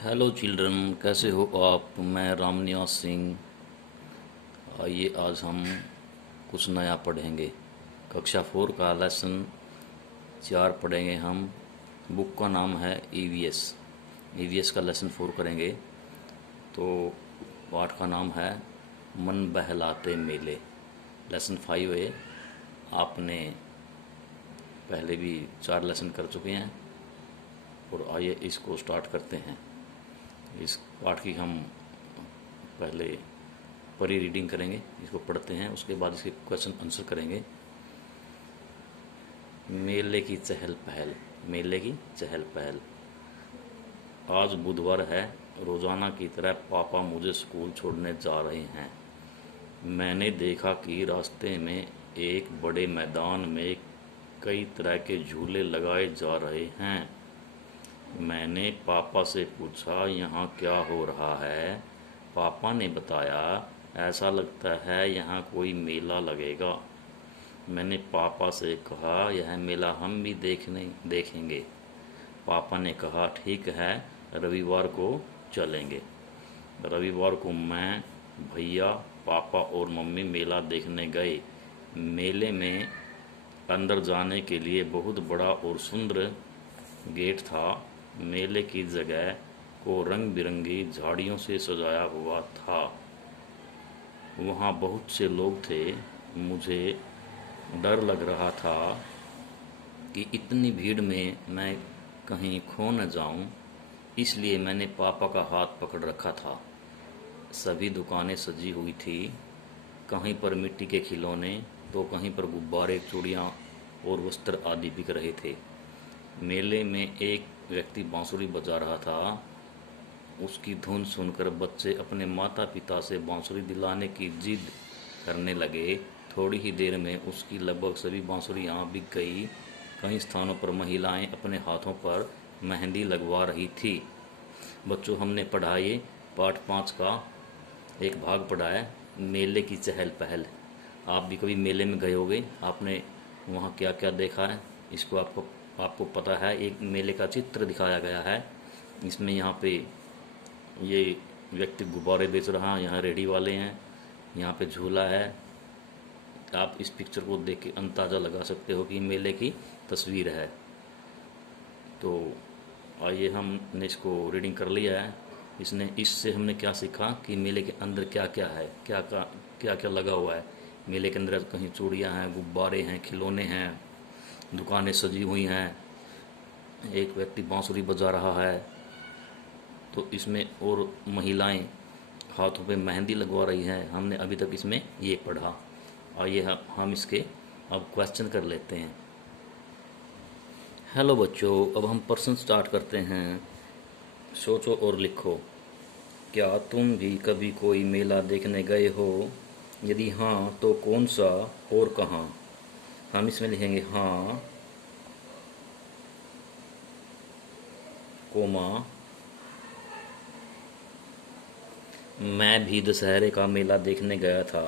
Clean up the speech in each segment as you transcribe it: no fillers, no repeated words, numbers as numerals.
Hello children, कैसे हो आप। मैं रामनिवास सिंह। आइए आज हम कुछ नया पढ़ेंगे। कक्षा 4 का लेसन 4 पढ़ेंगे हम। बुक का नाम है ईवीएस। ईवीएस का लेसन 4 करेंगे। तो पाठ का नाम है मन बहलाते मेले। लेसन 5 है। आपने पहले भी 4 लेसन कर चुके हैं। और आइए इसको स्टार्ट करते हैं। इस पाठ की हम पहले परी रीडिंग करेंगे, इसको पढ़ते हैं, उसके बाद इसके क्वेश्चन आंसर करेंगे। मेले की चहल पहल। मेले की चहल पहल। आज बुधवार है। रोजाना की तरह पापा मुझे स्कूल छोड़ने जा रहे हैं। मैंने देखा कि रास्ते में एक बड़े मैदान में कई तरह के झूले लगाए जा रहे हैं। मैंने पापा से पूछा, यहाँ क्या हो रहा है। पापा ने बताया, ऐसा लगता है यहाँ कोई मेला लगेगा। मैंने पापा से कहा, यह मेला हम भी देखेंगे। पापा ने कहा, ठीक है, रविवार को चलेंगे। रविवार को मैं, भैया, पापा और मम्मी मेला देखने गए। मेले में अंदर जाने के लिए बहुत बड़ा और सुंदर गेट था। मेले की जगह को रंग बिरंगी झाड़ियों से सजाया हुआ था। वहाँ बहुत से लोग थे। मुझे डर लग रहा था कि इतनी भीड़ में मैं कहीं खो न जाऊं, इसलिए मैंने पापा का हाथ पकड़ रखा था। सभी दुकानें सजी हुई थी। कहीं पर मिट्टी के खिलौने तो कहीं पर गुब्बारे, चूड़ियाँ और वस्त्र आदि बिक रहे थे। मेले में एक व्यक्ति बांसुरी बजा रहा था। उसकी धुन सुनकर बच्चे अपने माता पिता से बांसुरी दिलाने की जिद करने लगे। थोड़ी ही देर में उसकी लगभग सभी बांसुरियाँ बिक गई। कई स्थानों पर महिलाएं अपने हाथों पर मेहंदी लगवा रही थी। बच्चों, हमने पढ़ा ये पाठ 5 का एक भाग पढ़ा है, मेले की चहल पहल। आप भी कभी मेले में गए होगे, आपने वहाँ क्या क्या देखा है, इसको आपको आपको पता है। एक मेले का चित्र दिखाया गया है। इसमें यहाँ पे ये व्यक्ति गुब्बारे बेच रहा है, यहाँ रेडी वाले हैं, यहाँ पे झूला है। आप इस पिक्चर को देख के अंदाज़ा लगा सकते हो कि मेले की तस्वीर है। तो आइए, हमने इसको रीडिंग कर लिया है। इससे हमने क्या सीखा कि मेले के अंदर क्या क्या है, क्या क्या लगा हुआ है। मेले के अंदर कहीं चूड़ियाँ हैं, गुब्बारे हैं, खिलौने हैं, दुकानें सजी हुई हैं, एक व्यक्ति बांसुरी बजा रहा है। तो इसमें और महिलाएं हाथों पे मेहंदी लगवा रही हैं। हमने अभी तक इसमें ये पढ़ा। आइए हम इसके अब क्वेश्चन कर लेते हैं। हेलो बच्चों, अब हम प्रश्न स्टार्ट करते हैं। सोचो और लिखो। क्या तुम भी कभी कोई मेला देखने गए हो? यदि हाँ, तो कौन सा और कहाँ? हम इसमें लिखेंगे हाँ, कोमा, मैं भी दशहरे का मेला देखने गया था।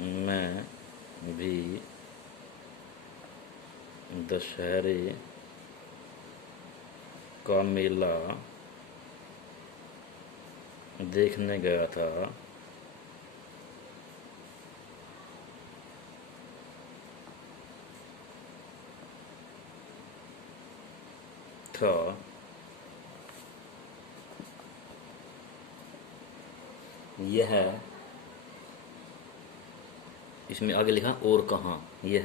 मैं भी दशहरे का मेला देखने गया था। यह, इसमें आगे लिखा और कहाँ। यह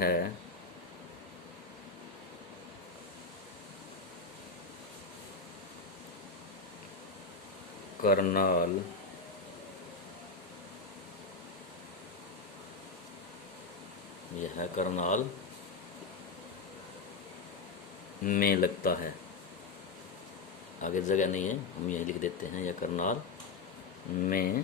करनाल यह करनाल में लगता है। आगे जगह नहीं है, हम यही लिख देते हैं, यह करनाल में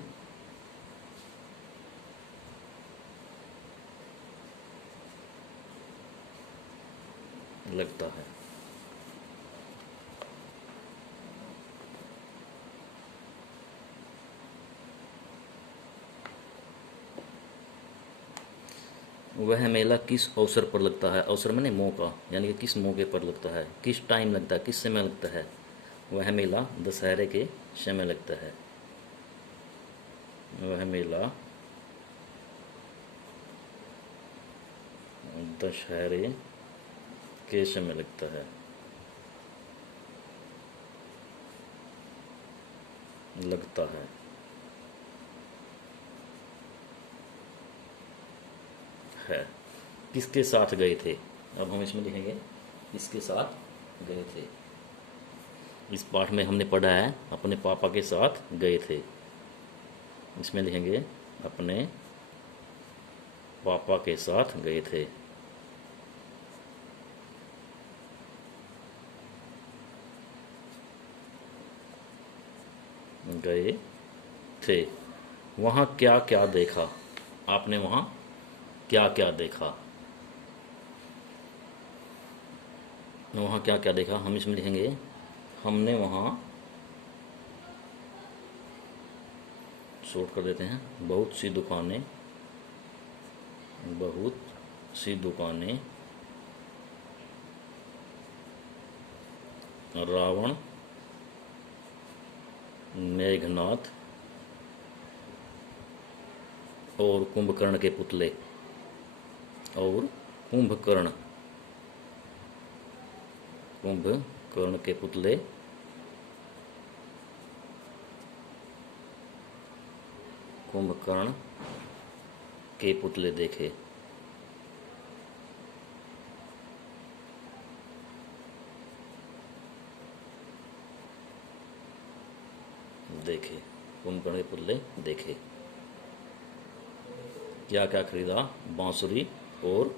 लगता है। वह मेला किस अवसर पर लगता है? अवसर माने मौका, यानी कि किस मौके पर लगता है, किस टाइम लगता है, किस समय लगता है। वह मेला दशहरे के समय लगता है। वह मेला दशहरे के समय लगता है। लगता है। किसके साथ गए थे? अब हम इसमें लिखेंगे किसके साथ गए थे। इस पाठ में हमने पढ़ा है अपने पापा के साथ गए थे। इसमें लिखेंगे अपने पापा के साथ गए थे। गए थे। वहाँ क्या क्या देखा? आपने वहाँ क्या क्या देखा? वहाँ क्या क्या देखा, हम इसमें लिखेंगे हमने वहाँ, शॉर्ट कर देते हैं, बहुत सी दुकानें, बहुत सी दुकानें, रावण, मेघनाथ और कुंभकर्ण के पुतले, और कुंभकर्ण कुंभकर्ण के पुतले, कुंभकर्ण के पुतले देखे। देखे, कुंभकर्ण के पुतले देखे। क्या क्या खरीदा? बांसुरी और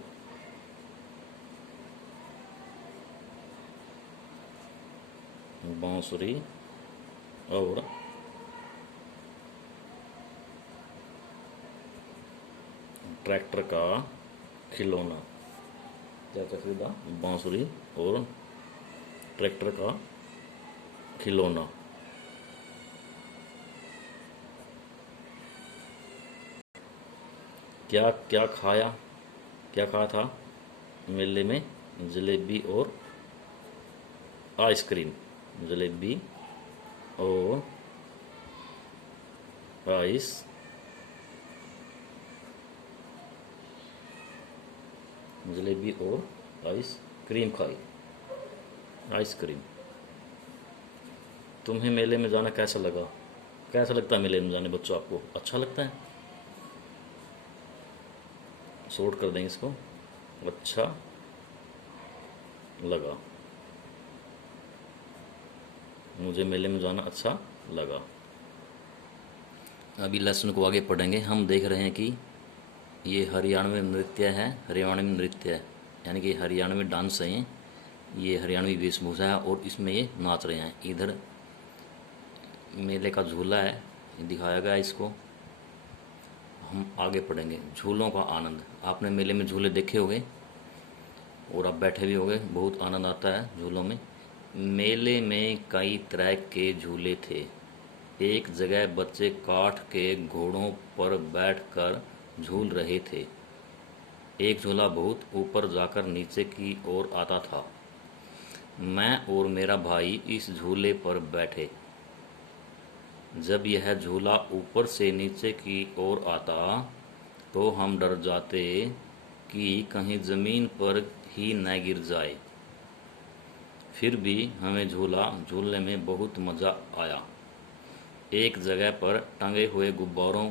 ट्रैक्टर का खिलौना। क्या क्या खरीदा? बांसुरी और ट्रैक्टर का खिलौना। क्या क्या खाया? क्या खाया था मेले में? जलेबी और आइसक्रीम। जलेबी और जलेबी और आइसक्रीम खाई। आइसक्रीम। तुम्हें मेले में जाना कैसा लगा? कैसा लगता है मेले में जाने बच्चों? आपको अच्छा लगता है? शॉर्ट कर देंगे इसको, अच्छा लगा। मुझे मेले में जाना अच्छा लगा। अभी लेसन को आगे पढ़ेंगे। हम देख रहे हैं कि ये हरियाणवी नृत्य है। हरियाणवी नृत्य है यानी कि हरियाणवी डांस है। ये हरियाणवी वेशभूषा है और इसमें ये नाच रहे हैं। इधर मेले का झूला है, दिखाया गया इसको। हम आगे पढ़ेंगे। झूलों का आनंद। आपने मेले में झूले देखे होंगे और आप बैठे भी होंगे। बहुत आनंद आता है झूलों में। मेले में कई तरह के झूले थे। एक जगह बच्चे काठ के घोड़ों पर बैठकर झूल रहे थे। एक झूला बहुत ऊपर जाकर नीचे की ओर आता था। मैं और मेरा भाई इस झूले पर बैठे। जब यह झूला ऊपर से नीचे की ओर आता तो हम डर जाते कि कहीं ज़मीन पर ही न गिर जाए। फिर भी हमें झूलने में बहुत मज़ा आया। एक जगह पर टंगे हुए गुब्बारों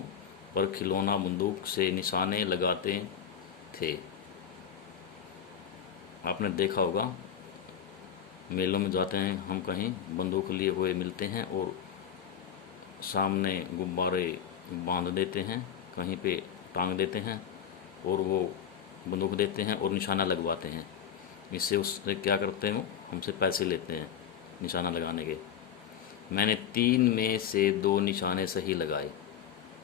पर खिलौना बंदूक से निशाने लगाते थे। आपने देखा होगा, मेलों में जाते हैं हम, कहीं बंदूक लिए हुए मिलते हैं और सामने गुब्बारे बांध देते हैं, कहीं पे टांग देते हैं और वो बंदूक देते हैं और निशाना लगवाते हैं। इससे उससे क्या करते हैं, वो हमसे पैसे लेते हैं निशाना लगाने के। मैंने 3 में से 2 निशाने सही लगाए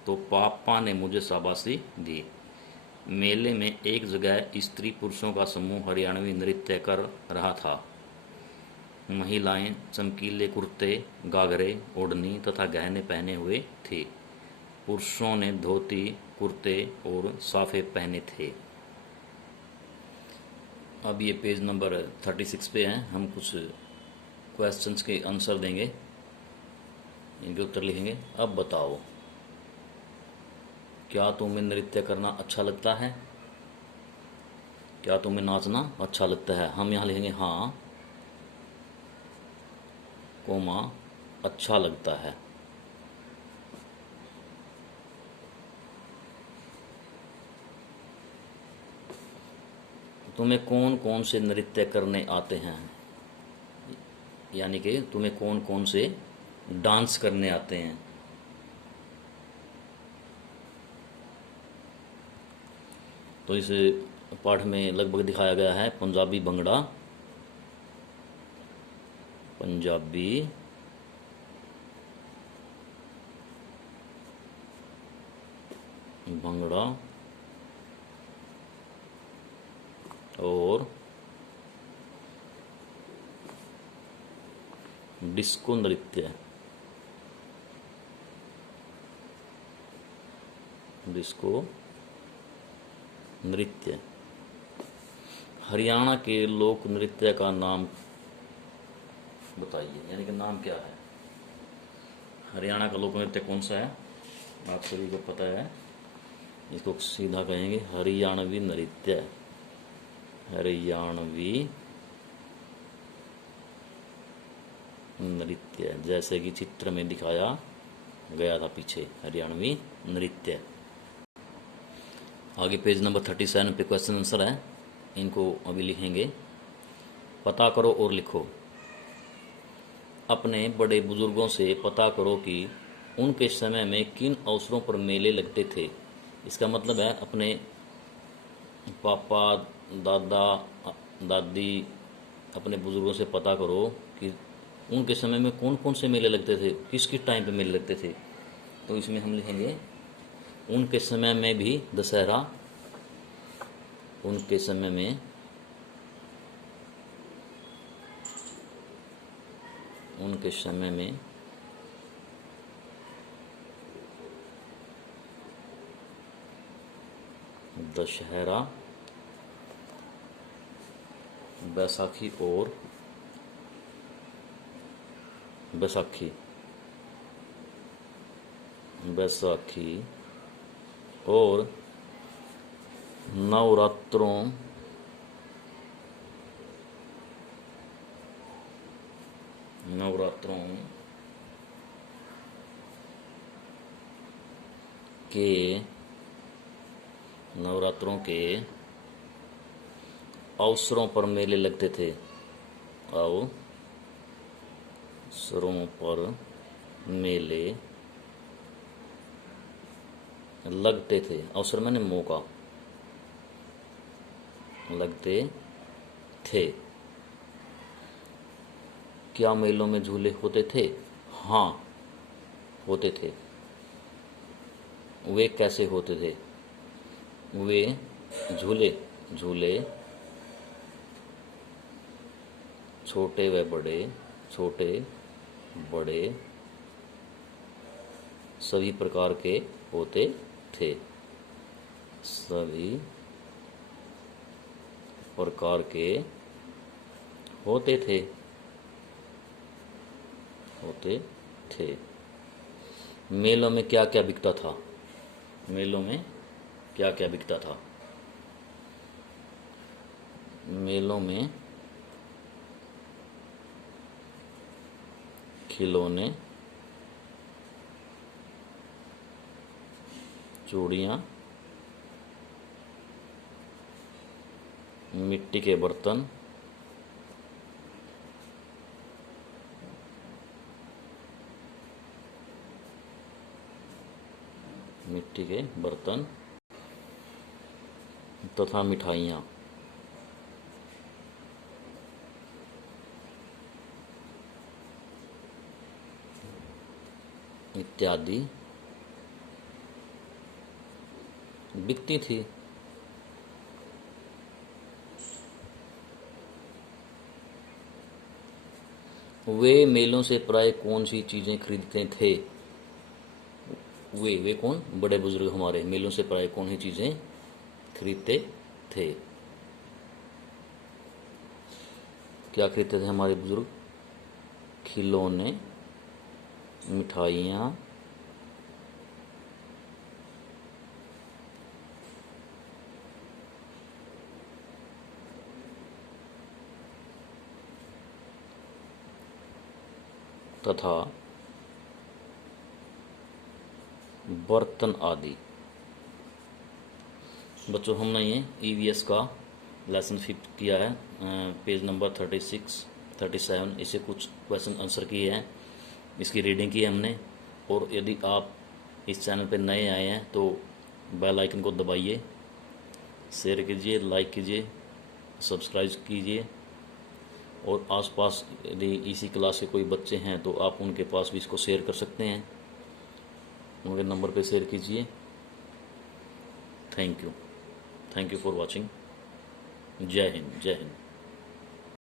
तो पापा ने मुझे शाबाशी दी। मेले में एक जगह स्त्री पुरुषों का समूह हरियाणवी नृत्य कर रहा था। महिलाएं चमकीले कुर्ते, घाघरे, ओढ़नी तथा गहने पहने हुए थे। पुरुषों ने धोती, कुर्ते और साफे पहने थे। अब ये पेज नंबर 36 पे हैं। हम कुछ क्वेश्चंस के आंसर देंगे, इनके उत्तर लिखेंगे। अब बताओ, क्या तुम्हें नृत्य करना अच्छा लगता है? क्या तुम्हें नाचना अच्छा लगता है? हम यहाँ लिखेंगे हाँ, कोमा, अच्छा लगता है। तुम्हें कौन कौन से नृत्य करने आते हैं? यानी कि तुम्हें कौन कौन से डांस करने आते हैं? तो इस पाठ में लगभग दिखाया गया है पंजाबी भंगड़ा, पंजाबी भंगड़ा और डिस्को नृत्य। डिस्को नृत्य। हरियाणा के लोक नृत्य का नाम बताइए, यानी कि नाम क्या है? हरियाणा का लोक नृत्य कौन सा है? आप सभी को पता है, इसको सीधा कहेंगे हरियाणवी नृत्य। हरियाणवी नृत्य, जैसे कि चित्र में दिखाया गया था पीछे, हरियाणवी नृत्य। आगे पेज नंबर 37 पे क्वेश्चन आंसर है, इनको अभी लिखेंगे। पता करो और लिखो। अपने बड़े बुजुर्गों से पता करो कि उनके समय में किन अवसरों पर मेले लगते थे। इसका मतलब है अपने पापा, दादा, दादी, अपने बुजुर्गों से पता करो कि उनके समय में कौन कौन से मेले लगते थे, किस किस टाइम पे मेले लगते थे। तो इसमें हम लिखेंगे उनके समय में भी दशहरा, उनके समय में दशहरा, बैसाखी और बैसाखी और नवरात्रों के अवसरों पर मेले लगते थे। अवसरों पर मेले लगते थे। अवसर मैंने मौका, लगते थे। क्या मेलों में झूले होते थे? हाँ, होते थे। वे कैसे होते थे? वे झूले छोटे बड़े सभी प्रकार के होते थे। सभी प्रकार के होते थे। मेलों में क्या क्या बिकता था? मेलों में क्या क्या बिकता था? मेलों में खिलौने, चूड़ियाँ, मिट्टी के बर्तन, तथा मिठाइयाँ। इत्यादि बिकती थी। वे मेलों से प्राय कौन सी चीजें खरीदते थे? वे कौन? बड़े बुजुर्ग हमारे मेलों से प्राय कौन सी चीजें खरीदते थे? क्या खरीदते थे हमारे बुजुर्ग? खिलौने, मिठाइयाँ, तथा बर्तन आदि। बच्चों हमने ये ईवीएस का लेसन 5 किया है, पेज नंबर 36 37, इसे कुछ क्वेश्चन आंसर किए हैं, इसकी रीडिंग की है हमने। और यदि आप इस चैनल पर नए आए हैं तो बेल आइकन को दबाइए, शेयर कीजिए, लाइक कीजिए, सब्सक्राइब कीजिए। और आसपास यदि इसी क्लास के कोई बच्चे हैं तो आप उनके पास भी इसको शेयर कर सकते हैं, उनके नंबर पे शेयर कीजिए। Thank you for watching. जय हिंद, जय हिंद।